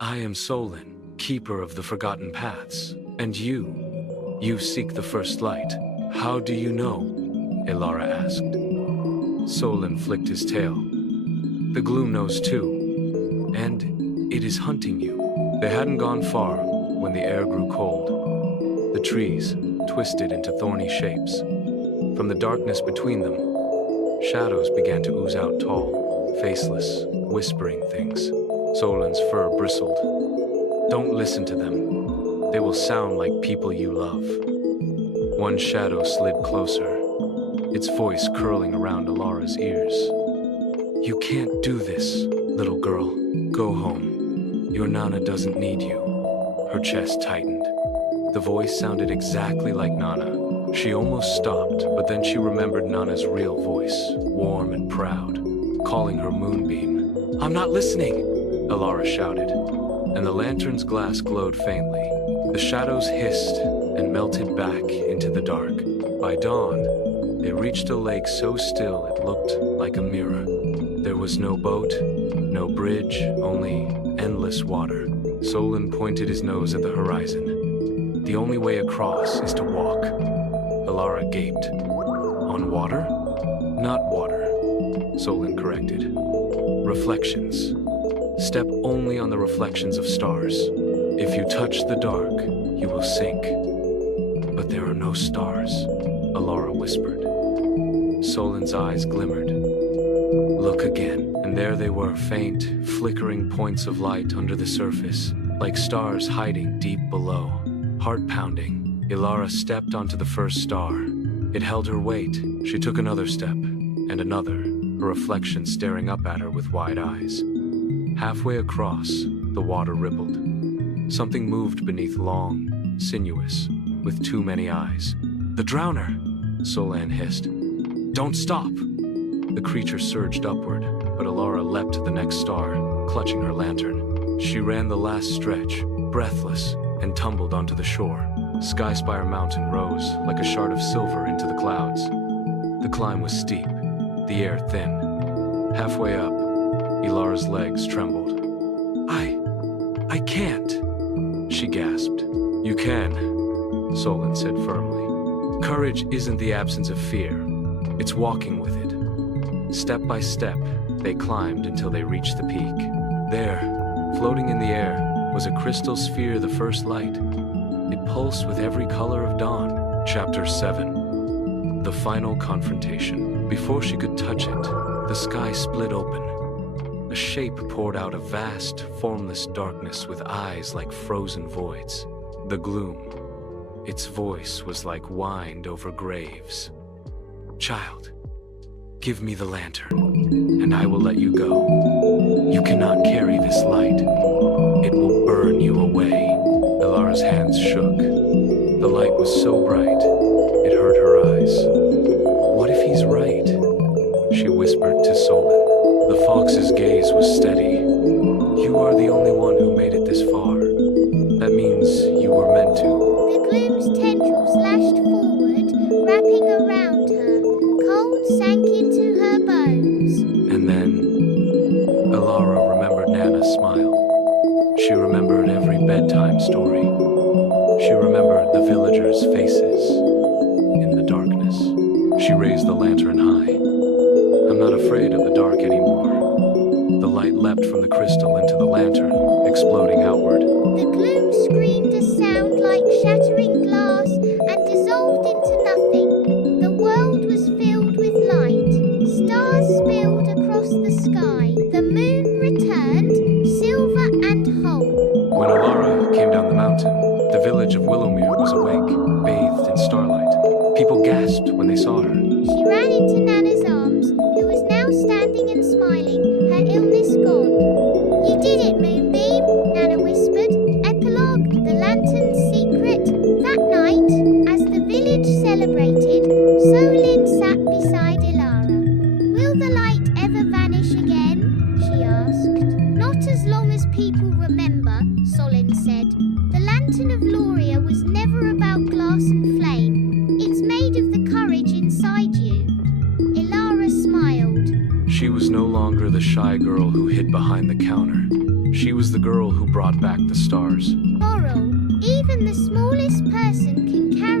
I am Solon, keeper of the forgotten paths. And you seek the first light. How do you know? Elara asked. Solon flicked his tail. The Gloom knows too, and it is hunting you. They hadn't gone far when the air grew cold. The trees twisted into thorny shapes. From the darkness between them, shadows began to ooze out tall, faceless, whispering things. Solon's fur bristled. Don't listen to them. They will sound like people you love. One shadow slid closer, its voice curling around Elara's ears. You can't do this, little girl. Go home. Your Nana doesn't need you. Her chest tightened. The voice sounded exactly like Nana. She almost stopped, but then she remembered Nana's real voice, warm and proud, calling her Moonbeam. I'm not listening, Elara shouted, and the lantern's glass glowed faintly. The shadows hissed and melted back into the dark. By dawn, they reached a lake so still it looked like a mirror. There was no boat, no bridge, only endless water. Solon pointed his nose at the horizon. The only way across is to walk. Elara gaped. On water? Not water, Solon corrected. Reflections. Step only on the reflections of stars. If you touch the dark, you will sink. But there are no stars, Elara whispered. Solon's eyes glimmered. Look again. And there they were, faint, flickering points of light under the surface, like stars hiding deep below. Heart-pounding, Elara stepped onto the first star. It held her weight. She took another step, and another, her reflection staring up at her with wide eyes. Halfway across, the water rippled. Something moved beneath, long, sinuous, with too many eyes. The drowner, Solon hissed. Don't stop! The creature surged upward, but Elara leapt to the next star, clutching her lantern. She ran the last stretch, breathless, and tumbled onto the shore. Skyspire Mountain rose like a shard of silver into the clouds. The climb was steep, the air thin. Halfway up, Elara's legs trembled. I can't, she gasped. You can, Solon said firmly. Courage isn't the absence of fear, it's walking with it. Step by step, they climbed until they reached the peak. There, floating in the air, was a crystal sphere, the first light. It pulsed with every color of dawn. Chapter 7. The final confrontation. Before she could touch it, the sky split open. A shape poured out of vast, formless darkness with eyes like frozen voids. The Gloom. Its voice was like whined over graves. Child, give me the lantern, and I will let you go. You cannot carry this light. It will burn you away. Elara's hands shook. The light was so bright, it hurt her eyes. What if he's right? She whispered to Solon. The fox's gaze was steady. You are the only one who made it this far. That means you were meant to. The Gloom's tendrils lashed forward, wrapping around her. Cold sank into her bones. And then, Elara remembered Nana's smile. She remembered every bedtime story. She remembered the villagers' faces in the darkness. She raised the lantern high. I'm not afraid of the dark anymore. The light leapt from the crystal into the lantern, exploding outward. The Gloom screamed a sound like shattering glass and dissolved into nothing. The world was filled with light. Stars spilled across the sky. The moon returned, silver and whole. When Elara came down the mountain, the village of Willowmere was awake, bathed in starlight. People gasped when they saw her. She ran into Nana's arms, who was now standing and smiling, her illness gone. You did it, Moonbeam, Nana whispered. Epilogue, the lantern's secret. That night, as the village celebrated, Solon sat beside Elara. Will the light ever vanish again? She asked. Not as long as people remember, Solon said. The Lantern of Loria was never about glass and flame. It's made of the courage inside you. Elara smiled. She was no longer the shy girl who hid behind the counter. She was the girl who brought back the stars. Moral: even the smallest person can carry